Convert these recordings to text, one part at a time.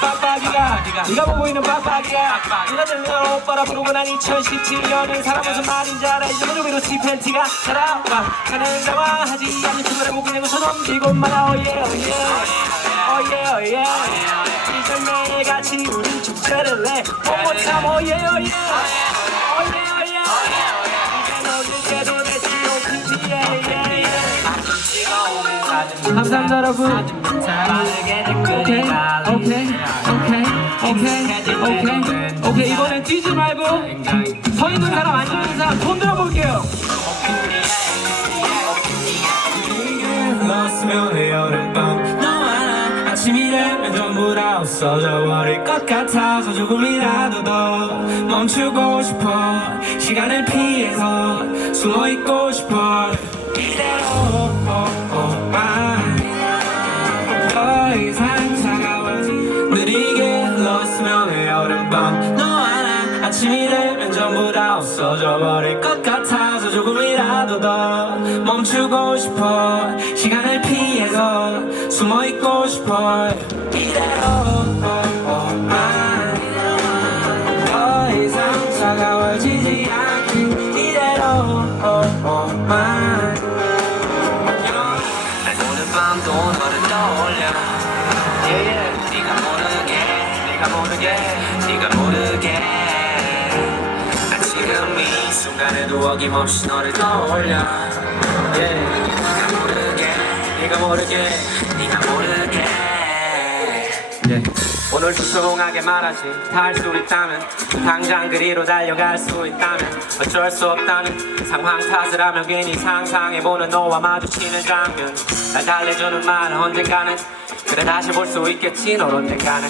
빡빡이가 네가 보고 있는 빡빡이가 누가 들면 오빠라 부르고 난 2017년은 사람 무슨 말인지 알아 이제 무릎 티 팬티가 살아와 나는 당황하지 않는 친구를 못 그냥 손 옮기고 말아. 오예 오예 오예 오예. 이제 매일같이 우린 축제를 내 One more time 오예 오예. 오예 오예 이제 너희에게도 되지 OPGA 감사합니다 여러분. 오케이 오케이 오케이 오케이 오케이 오케이. 이번엔 뛰지 말고 서 있는 사람 앉아 있는 사람 손 들어볼게요. 되면 전부 다 없어져 버릴 것 같아서 조금이라도 더 멈추고 싶어. 시간을 피해서 숨어 있고 싶어 이대로 만더 이상 차가워지 느리게 흘렀으면 해 여름밤 너와 나 아침이 되면 전부 다 없어져 버릴 것 같아서 조금이라도 더 멈추고 싶어. 시간을 피해서 숨어 있고 싶어 어김없이 너를 떠올려 yeah. 네가 모르게 네가 모르게 네가 모르게 yeah. 오늘 조용하게 말하지 다 할 수 있다면 당장 그리로 달려갈 수 있다면 어쩔 수 없다는 상황 탓을 하며 괜히 상상해보는 너와 마주치는 장면 날 달래주는 말은 언젠가는 그래 다시 볼 수 있겠지 널 언젠가는.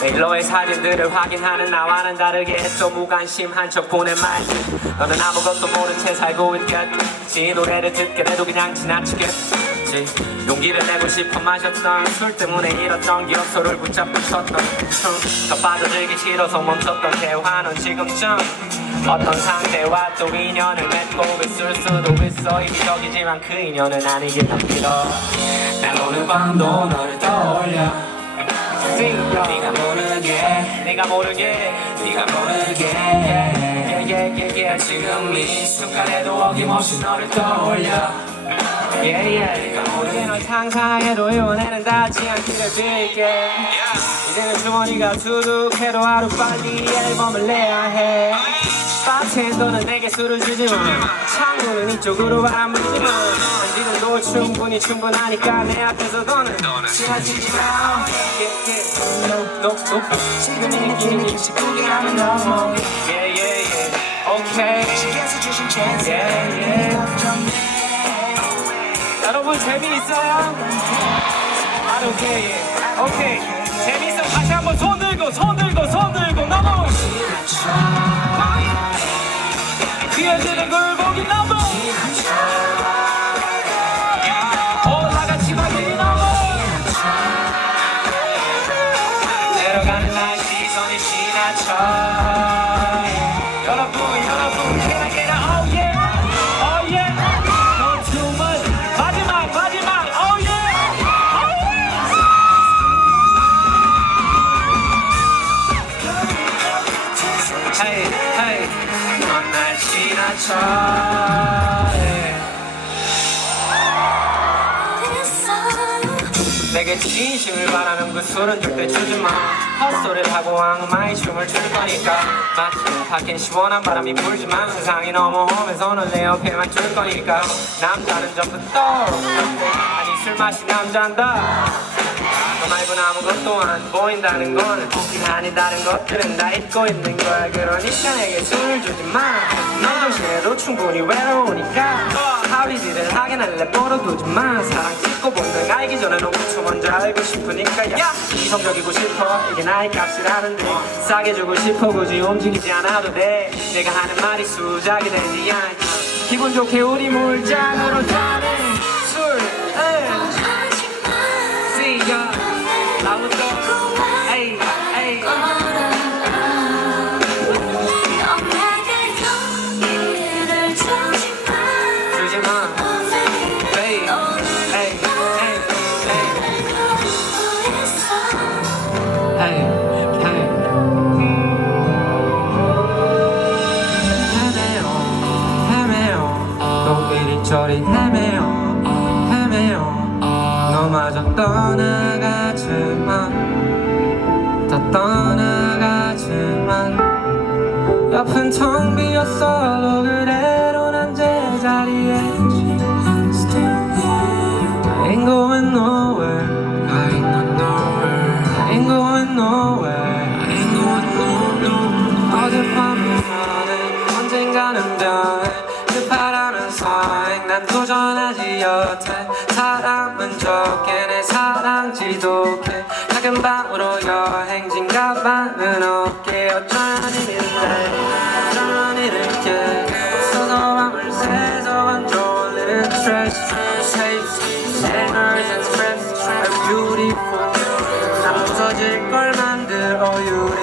매일 너의 사진들을 확인하는 나와는 다르게 좀 무관심한 척 보낸 말들 너는 아무것도 모른 채 살고 있겠지. 노래를 듣게 돼도 그냥 지나치겠지. 용기를 내고 싶어 마셨던 술 때문에 잃었던 기억소를 붙잡고 쳤던 춤더 빠져들기 싫어서 멈췄던 대화는 지금쯤 어떤 상대와 또 인연을 맺고 있을 수도 있어. 이기적이지만 그 인연은 아니긴 합니다 난 오늘 밤도 너를 떠올려. 네가 모르게. 네가 모르게. 네가 모르게. yeah, yeah, yeah, yeah. 지금 이 순간에도 어김없이 너를 떠올려. Yeah, yeah. 널 상상해도 이번에는 닿지 않기를 빌게. 이제는 주머니가 두둑해도 하루 빨리 앨범을 내야 해 바텐더는 내게 술을 주지만 창문은 이쪽으로 안 물지만 안지는도 충분히 충분하니까 내 앞에서 너는 지나치지 마. yeah, yeah. No, no, no. 지금 이 느낌이 깊숙하게 하면 너무 Yeah, yeah, yeah Okay Yeah, yeah 여러분 재미있어요? I don't care 오케이. 재미있어. 다시 한번 손 들고 손 들고 손 들고 넘어 내려가는 날 시선이 넌 춤은 마지막 마지막. Oh oh hey hey yeah. 내게 진심을 바라는 그 술은 절대 주지 마. 헛소리를 하고 악마의 춤을 출 거니까. 마치 밖엔 시원한 바람이 불지만 세상이 너무 험해서 넌내 옆에만 줄 거니까. 남자는 전부 똑같고 아니 술 마신 남자한다 너 말고는 아무것도 안 보인다는 건 아니 다른 것들은 다 잊고 있는 거야. 그러니까 내게 술을 주지 마넌 정신에도 충분히 외로우니까. 하루이들을 하긴 할래. 벌어두지 마. 사랑 찍고 본능 알기 전에 너부터 먼저 알고 싶으니까. 야 이성적이고 싶어. 이게 나의 값이라는데. 싸게 주고 싶어. 굳이 움직이지 않아도 돼. 내가 하는 말이 수작이 되지 않게 기분 좋게 우리 물잔으로 자네 저리 헤매요 아, 헤매요. 너마저 떠나가지만 다 떠나가지만. 옆은 텅 비었어 그대로 난 제자리에. 인공은 너. 여태 사람은 적게 내 사랑 지독해. 작은 방으로 여행진 가방은 없게. 어쩌니 midnight 어쩌니 늦게. 없어서 밤을 새서 안 little trash Safety, sinners and straps are beautiful 난 부서질 걸 만들어 유리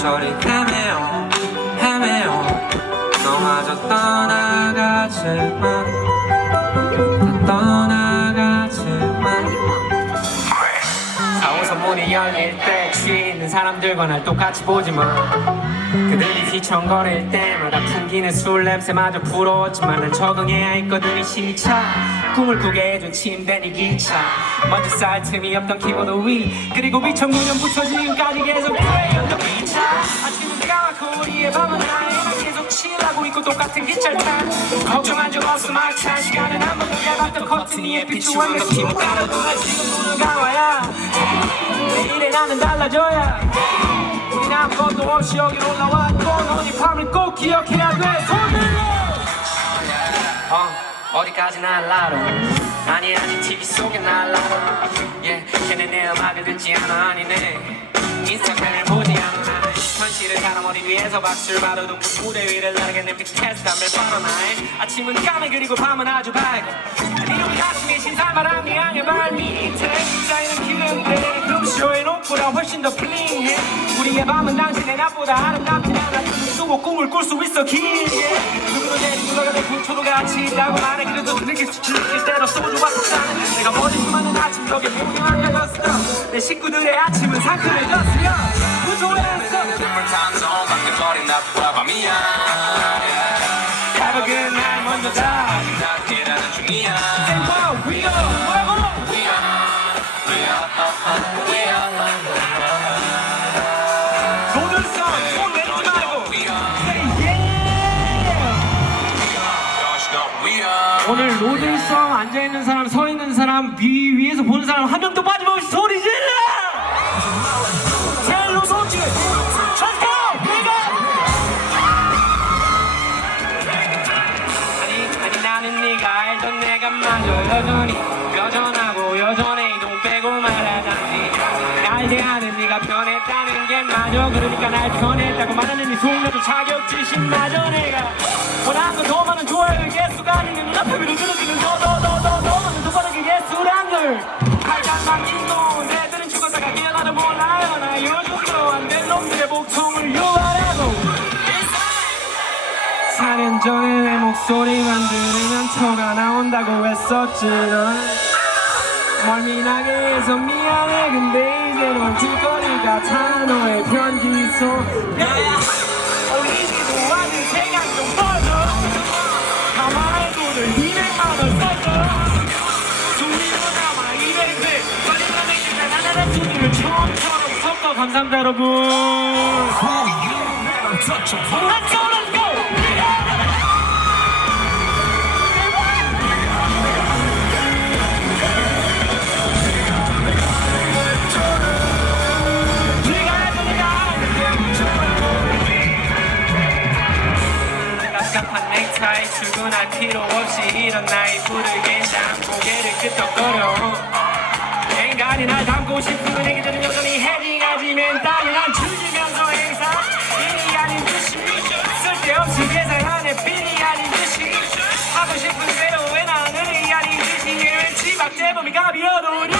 저리 헤매요 헤매요. 너마저 떠나가지만 다 떠나가지만. 4호선 문이 열릴 때 취해 있는 사람들과 날 똑같이 보지만 그들이 휘청거릴 때마다 풍기는 술 냄새마저 부러웠지만 난 적응해야 했거든 이 시차. 꿈을 꾸게 해준 침대 네 기차. 먼저 쌀 틈이 없던 키보드 위. 그리고 2009년부터 지금까지 계속. beach 우리의 밤은 하얘 난 계속 칠하고 있고 똑같은 타. 걱정한 적 없어 막찬 시간은 한 번도 얇았던 커튼 위에 비추한 그 힘을 따라두라 지금 눈을 감아야. 내일의 나는 달라져야. 우린 아무것도 없이 여기 올라왔고 넌 이 밤을 꼭 기억해야 돼. 손들고 어, 어디까지 날라로? 아니 아니 TV 속에 날라로 yeah, 걔네 내 음악을 듣지 않아 아니네. 인스타그램을 보지 않아 현실을 사람 머리 위에서 박수를 받아도 그 무대 위를 나르게 내 빛에서 빨아 나의 아침은 까매 그리고 밤은 아주 아니 우리 아침에 신살바람이 향해 발 밑에 쌓이는 기름들 높보다 훨씬 더 플링해 우리의 밤은 당신의 낮보다 아름답진 않아. 꾸고 꿈을 꿀 수 있어 길게? 누구도 내 누나가 내 군초도 같이 있다고 말해. 그래도 수 즐길 때로 소주와 속삭는 내가 버린 수많은 아침 덕에 몸이 망가졌어. 내 식구들의 아침은 상큼해졌으며 Have a good night 먼저 자나 깨닫는 중이야 오늘 로들성 앉아 있는 사람, 서 있는 사람, 위, 위에서 보는 사람 한 명도 빠짐없이 소리 질러! 첼로 소치! 쳤고! 내가! 아니, 아니 나는 네가 알던 내가 마저 여전히 여전하고 여전해 이동 빼고 말하잖니 날 대하는 네가 변했다는 게 마저 그러니까 날 변했다고 말하는 네 속내도 자격지심 마저 내가 원하는 건더 많은 좋아요의 개수가 아니면 눈앞에 늘 막힌 놈 애들은 죽어서가 깨어나도 몰라요. 나 요즘 들어왔는 놈들의 복통을 유발하고 4년 전에 내 목소리만 들으면 토가 나온다고 했었지 넌 멀미나게 해서 미안해. 근데 이제 넌 줄거리가 다 너의 편지소 감사합니다 여러분. 넥타이 출근할 필요 없이 이런 나이 부르게 참 고개를 끄덕거려 날 닮고 싶은 얘기들은 여전히 헤딩하지면 따윈한 줄이면서 행사. 일이 아닌 듯이 쓸데없이 계산하네 삘이 아닌 듯이 하고 싶은 대로 왜 나는 이 아닌 듯이 왠지 박재범이 가비어도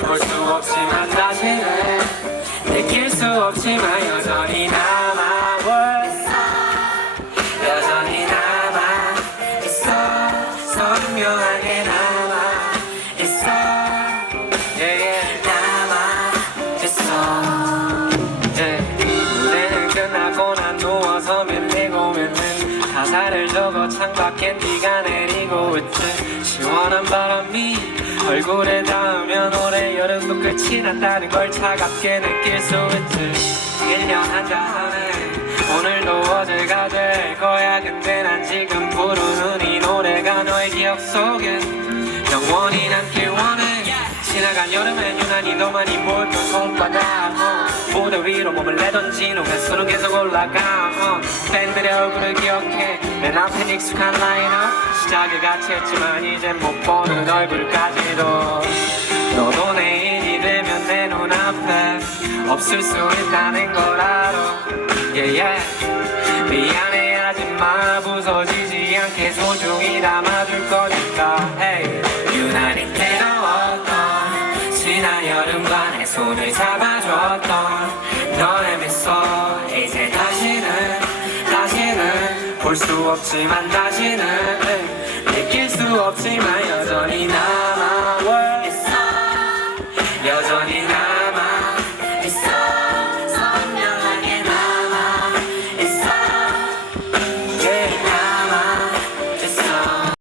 볼 수 없지만 다시는 느낄 수 없지만 여전히 남아 여전히 남아 있어. 선명하게 남아 있어. 남아 있어. Yeah. 끝나고 난 누워서 밀리고 있는 가사를 적어 창밖에 네가 내리고 있지. 시원한 바람이 얼굴에 닿으면 올해 여름도 끝이 났다는 걸 차갑게 느낄 수 있지. 1년 한자 하네 오늘도 어제가 될 거야. 근데 난 지금 부르는 이 노래가 너의 기억 속에 영원히 남길 원해 지나간 여름엔 유난히 더 많이 보였던 손바닥 어. 무대 위로 몸을 내던지는 횟수는 계속 올라가 어. 팬들의 얼굴을 기억해 내 앞엔 익숙한 라인업 시작을 같이 했지만 이젠 못 보는 얼굴까지도 너도 내일이 되면 내 눈앞에 없을 수 있다는 걸 알아 yeah, yeah. 미안해 하지마 부서지지 않게 소중히 담아둘 거니까 hey. 유난히 내 손을 잡아줬던 너의 미소 이제 다시는 다시는 볼 수 없지만 다시는 느낄 수 없지만